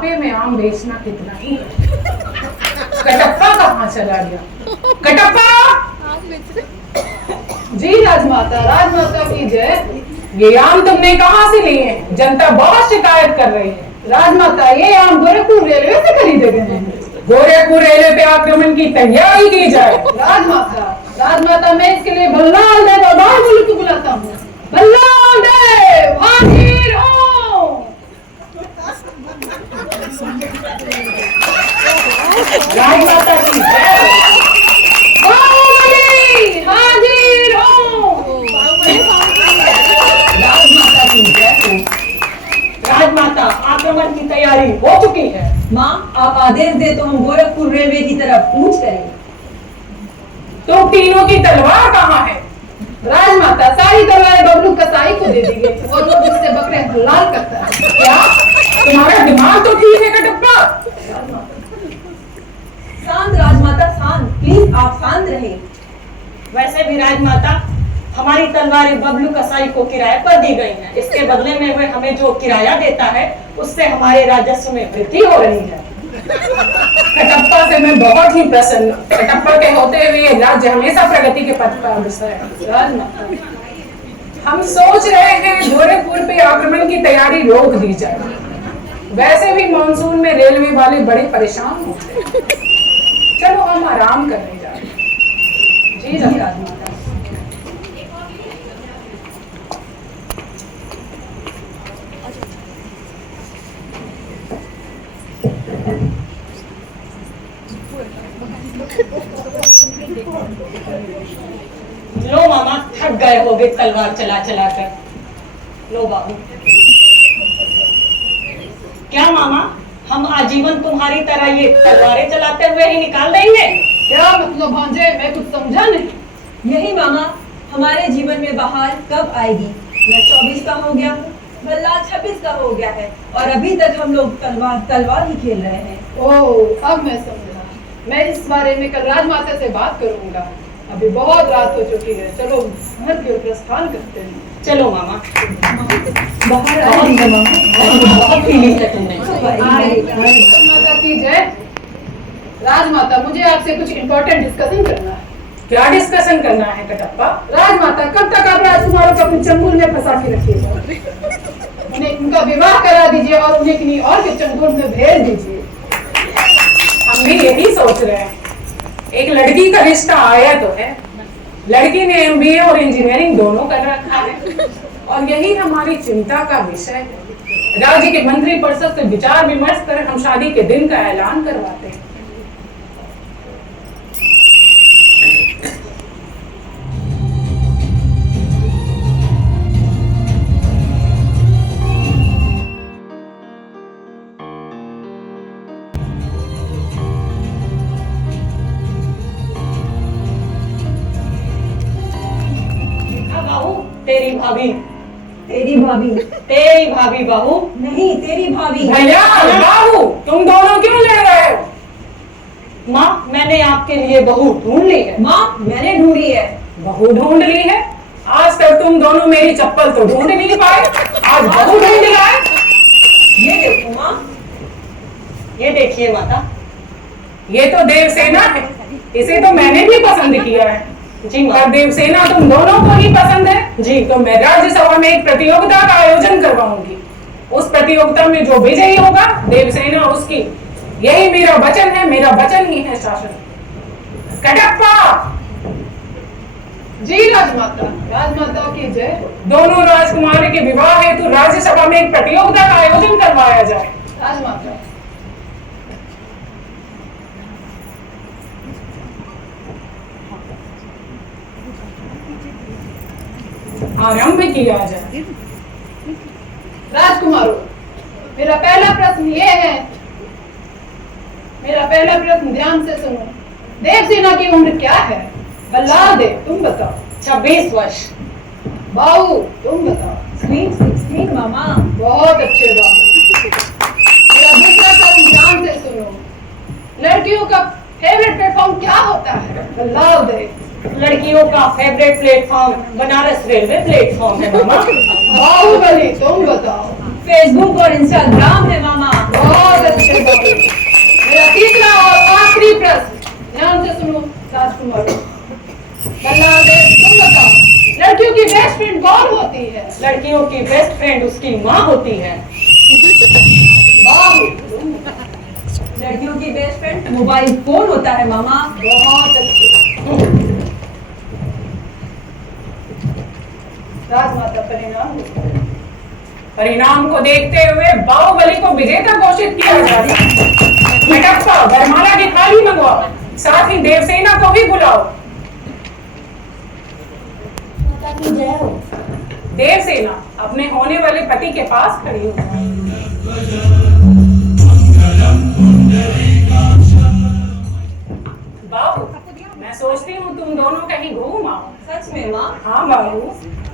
बुढ़ापे में आम बेचना कितना ही कटप्पा कहाँ चला गया? कटप्पा! जी राजमाता, राजमाता की जय। ये आम तुमने कहाँ से लिए हैं? जनता बहुत शिकायत कर रही है। राजमाता, ये आम गोरखपुर रेलवे से खरीदे गए हैं। गोरखपुर रेलवे पे आक्रमण की तैयारी की जाए। राजमाता, राजमाता, मैं इसके लिए बल्लाल देव और बाहुबली को बुलाता हूँ। बल्लाल देव हाजिर हो। राजमाता की जय। बाहुबली हाजिर हो। राजमाता की जय। राजमाता, आक्रमण की तैयारी हो चुकी है। माँ, आप आदेश दे तो हम गोरखपुर रेलवे की तरफ कूच करें। तुम तीनों की तलवार कहाँ है? राजमाता, सारी तलवारें बबलू कसाई को दे दी गई और वो जिससे बकरे हलाल करता है। क्या तुम्हारा दिमाग तो ठीक है कटप्पा? शांत राजमाता, शांत, प्लीज आप शांत रहे। वैसे भी राजमाता, हमारी तलवारें बबलू कसाई को किराए पर दी गई हैं। इसके बदले में वह हमें जो किराया देता है उससे हमारे राजस्व में वृद्धि हो रही है। कटप्पा से मैं बहुत ही प्रसन्न हूँ। कटप्पा के होते हुए ये राज्य हमेशा प्रगति के पथ पर अग्रसर है। राजमाता, हम सोच रहे हैं गोरखपुर पे आक्रमण की तैयारी रोक दी जाए। वैसे भी मानसून में रेलवे वाले बड़े परेशान होते हैं। चलो हम आराम करने जा रहे हैं। जी राजमाता। लो मामा, थक गए होगे तलवार चला चला कर। लो बाबू। क्या मामा, हम आजीवन तुम्हारी तरह ये तलवारें चलाते हुए ही निकाल देंगे? क्या मतलब भांजे, मैं कुछ समझा नहीं। यही मामा, हमारे जीवन में बहार कब आएगी? मैं 24 का हो गया हूँ, बल्लाल 26 का हो गया है और अभी तक हम लोग तलवार ही खेल रहे हैं। ओह, अब मैं समझा। मैं इस बारे में कल राजमाता से बात करूंगा। अभी बहुत रात हो चुकी है, चलो घर की ओर प्रस्थान करते हैं। चलो मामा। बाहर आइए मामा। बहुत फीलिंग है तुमने। राजमाता की जय। राजमाता, मुझे आपसे कुछ इम्पोर्टेंट डिस्कशन करना है। क्या डिस्कशन करना है कटप्पा? राजमाता, कब तक आप राजकुमारों को अपने चंगुल में फंसा के रखिएगा? उन्हें उनका विवाह करा दीजिए और उन्हें किन्हीं और के चंगुल में भेज दीजिए। हम भी यही सोच रहे हैं। एक लड़की का रिश्ता आया तो है। लड़की ने एमबीए और इंजीनियरिंग दोनों कर रखा है और यही हमारी चिंता का विषय है। राज्य के मंत्री परिषद से विचार विमर्श कर हम शादी के दिन का ऐलान करवाते हैं। तेरी भाभी। तेरी भाभी? तेरी भाभी बहू। नहीं, तेरी भाभी। भैया बाबू, तुम दोनों क्यों लड़ रहे हो? माँ, मैंने आपके लिए बहू ढूंढ ली है। माँ, मैंने ढूंढी है। बहू ढूंढ ली है? आज तक तुम दोनों मेरी चप्पल तो ढूंढ नहीं पाए, आज बहू ढूंढ लिया है। ये देखो माँ। ये देखिए माता। ये तो देवसेना है, इसे तो मैंने भी पसंद किया है। जी माँ। पर देवसेना तुम दोनों को ही पसंद है जी। तो मैं राज्यसभा में एक प्रतियोगिता का आयोजन करवाऊंगी। उस प्रतियोगिता में जो विजयी होगा देवसेना उसकी। यही मेरा वचन है, मेरा वचन ही है शासन। कटप्पा! जी राजमाता, राजमाता की जय। दोनों राजकुमारी के विवाह हेतु राज्यसभा में एक प्रतियोगिता का आयोजन करवाया जाए। राजमाता, आरंभ किया जाए। राजकुमारों, मेरा पहला प्रश्न ये है, मेरा पहला प्रश्न ध्यान से सुनो। देवसेना की उम्र क्या है? बल्लाल देव, तुम बताओ। 26 वर्ष। बाहू, तुम बताओ। स्वीट 16 मामा। बहुत अच्छे बाहू। मेरा दूसरा प्रश्न ध्यान से सुनो। लड़कियों का फेवरेट प्लेटफॉर्म क्या होता है? बल्लाल देव। लड़कियों का favourite platform Banaras railway platform है मामा। बाहुबली, तुम बताओ। फेसबुक और इंस्टाग्राम है मामा। बहुत फ्रेंड कौन होती है? लड़कियों की बेस्ट फ्रेंड उसकी माँ होती है। बाहू। लड़कियों की बेस्ट फ्रेंड मोबाइल फोन होता है मामा। बहुत अच्छे। राजमाता परिणाम। परिणाम को देखते हुए बाहुबली को विजेता घोषित किया जाता है। कटप्पा वरमाला की थाली मंगवाओ, साथ ही देवसेना को भी बुलाओ। जय हो। देवसेना अपने होने वाले पति के पास खड़ी हो। बाबू, मैं सोचती हूँ तुम दोनों कहीं घूम आओ। सच में माँ? हाँ बाबू।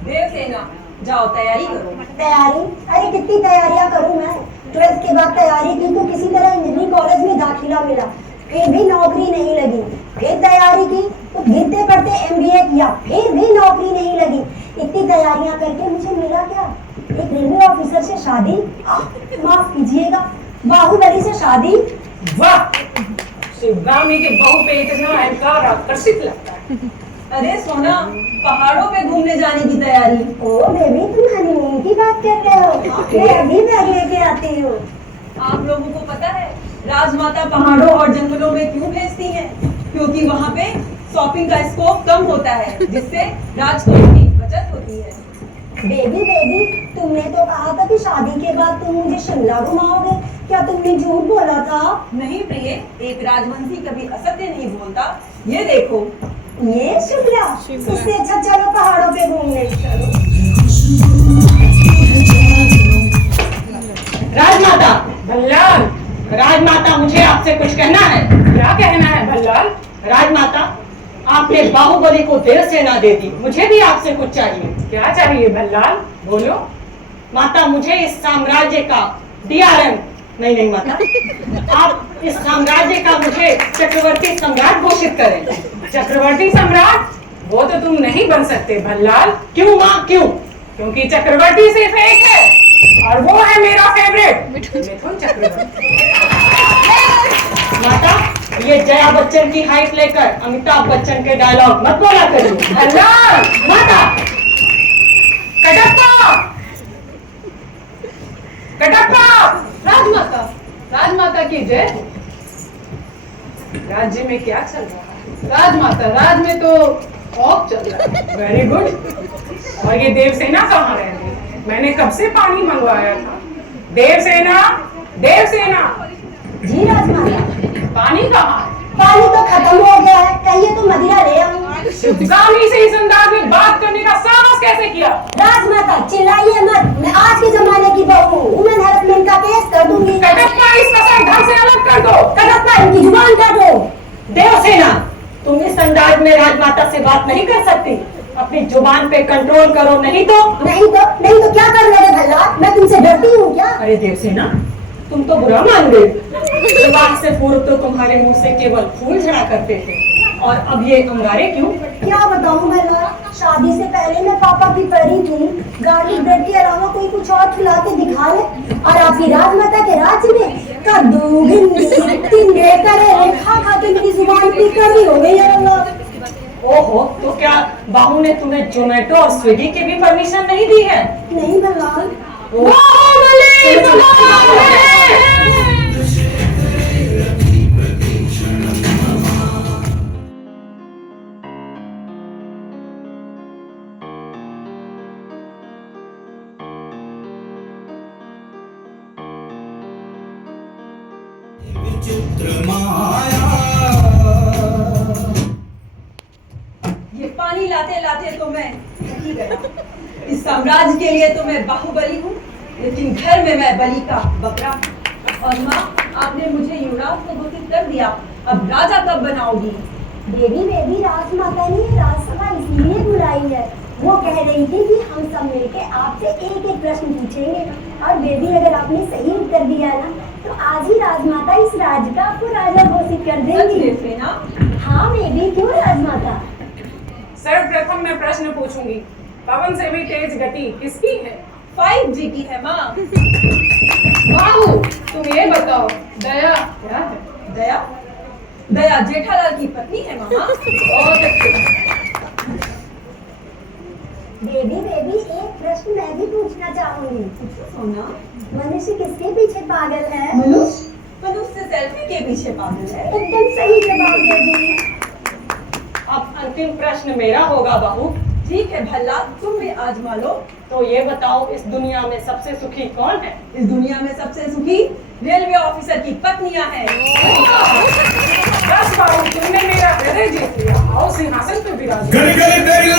देवसेना जाओ तैयारी करो। तैयारी? अरे कितनी तैयारियां करूं मैं। 12th के बाद तैयारी की तो किसी तरह इंजीनियरिंग कॉलेज में दाखिला मिला, फिर भी नौकरी नहीं लगी। फिर तैयारी की तो गिरते पड़ते MBA किया, फिर भी नौकरी नहीं लगी। इतनी तैयारियां करके मुझे मिला क्या? एक रेलवे ऑफिसर से शादी। माफ कीजिएगा, बाहुबली से शादी। वाह, शिवगामी के बहू पे इतना अहंकार आकर्षित लगता है। अरे सोना, पहाड़ों पे घूमने जाने की तैयारी। ओ बेबी, तुम हनीमून की बात कर रहे हो? मैं अभी बैग लेके आती हूँ। आप लोगों को पता है राजमाता पहाड़ों और जंगलों में क्यों भेजती हैं? क्योंकि वहाँ पे शॉपिंग का स्कोप कम होता है, जिससे राजकोष की बचत होती है। बेबी, तुमने तो कहा था कि शादी के बाद तुम मुझे शिमला घुमाओगे। क्या तुमने झूठ बोला था? नहीं प्रिय, एक राजवंशी कभी असत्य नहीं बोलता। ये देखो, ये शिमला? उससे अच्छा चलो पहाड़ों पे घूमने चलो। राजमाता, भल्लाल, राजमाता मुझे आपसे कुछ कहना है। क्या कहना है भल्लाल? राजमाता, आपने बाहुबली को देवसेना दे दी, मुझे भी आपसे कुछ चाहिए। क्या चाहिए भल्लाल? बोलो। माता, मुझे इस साम्राज्य का DRM नहीं माता, आप इस साम्राज्य का मुझे चक्रवर्ती सम्राट घोषित करें। चक्रवर्ती सम्राट? वो तो तुम नहीं बन सकते भल्लाल। क्यों माँ, क्यों? क्योंकि चक्रवर्ती सिर्फ एक है और वो है मेरा फेवरेट, मिथुन चक्रवर्ती। माता, ये जया बच्चन की हाइट लेकर अमिताभ बच्चन के डायलॉग मत बोला करिए। भल्लाल, माता, कटप्पा, कटप्पा। राजमाता, राजमाता की जय। राज्य में क्या चल रहा है? राजमाता, राज में तो खौफ चल रहा है। Very good. और ये देवसेना कहाँ रह गई? मैंने कब से पानी मंगवाया था। देवसेना, देवसेना, जी राजमाता। पानी कहाँ है? पानी तो खत्म हो गया है, कहिए तो मदिरा ले आऊं। शिवगामी से इस अंदाज में बात करने का साहस कैसे किया? राजमाता चिल्लाइए मत, मैं आज के जमाने की बहू हूँ। वुमेन हैरेसमेंट का केस कर दूंगी। कटप्पा, इसका सर घर से अलग कर दो। कटप्पा, इनकी जुबान काटो। देवसेना, तुम इस अंदाज में राजमाता से बात नहीं कर सकती। अपनी जुबान पे कंट्रोल करो, नहीं तो क्या कर लोगे भल्ला? मैं तुमसे डरती हूँ क्या? अरे देवसेना, तुम तो बुरा मान गए। विवाह से पूर्व तो तुम्हारे मुंह से केवल फूल झड़ा करते थे, और अब ये अंगारे क्यों? क्या बताऊँ भल्ला, शादी से पहले मैं पापा की परी थी। गार्लिक ब्रेड के अलावा कोई कुछ और खिलाते दिखा ले, और आपकी राजमाता के राज्य में कद्दू, भिंडी, टिंडे, करेले खा खा के मेरी जुबान की कमी हो गई है भल्ला। ओहो, तो क्या बाहू ने तुम्हें जोमेटो और स्विगी की भी परमिशन नहीं दी है? नहीं भल्ला। ये पानी लाते लाते तो मैं थक ही गया। इस साम्राज्य के लिए तो मैं बाहुबली हूँ, लेकिन घर में मैं बलि का बकरा। और माँ, आपने मुझे युवराज को घोषित कर दिया, अब राजा कब बनाओगी? बेबी, राजमाता ने राजसभा इसलिए बुलाई है। वो कह रही थी कि हम सब मिलके आपसे एक एक प्रश्न पूछेंगे, और बेबी अगर आपने सही उत्तर दिया ना तो आज ही राजमाता इस राज्य का आपको राजा घोषित कर देंगी। हाँ बेबी, क्यों राजमाता? सर्वप्रथम मैं प्रश्न पूछूंगी, पवन से भी तेज गति किसकी है? 5G की है माँ। बाहू, तुम ये बताओ, दया क्या है? दया? दया जेठालाल की पत्नी है मामा। बहुत अच्छे। बेबी बेबी, एक प्रश्न मैं भी पूछना चाहूंगी। पूछो सोना। मनुष्य किसके पीछे पागल है? मनुष्य सेल्फी के पीछे पागल है। एकदम सही जवाब बेबी। अब अंतिम प्रश्न मेरा होगा बहू। ठीक है भल्ला, तुम भी आजमा लो। तो ये बताओ, इस दुनिया में सबसे सुखी कौन है? इस दुनिया में सबसे सुखी रेलवे ऑफिसर की पत्नियां हैं। बस बाबू, तुमने मेरा हृदय जीत लिया। आओ सिंहासन पे विराज। गली गली तेरी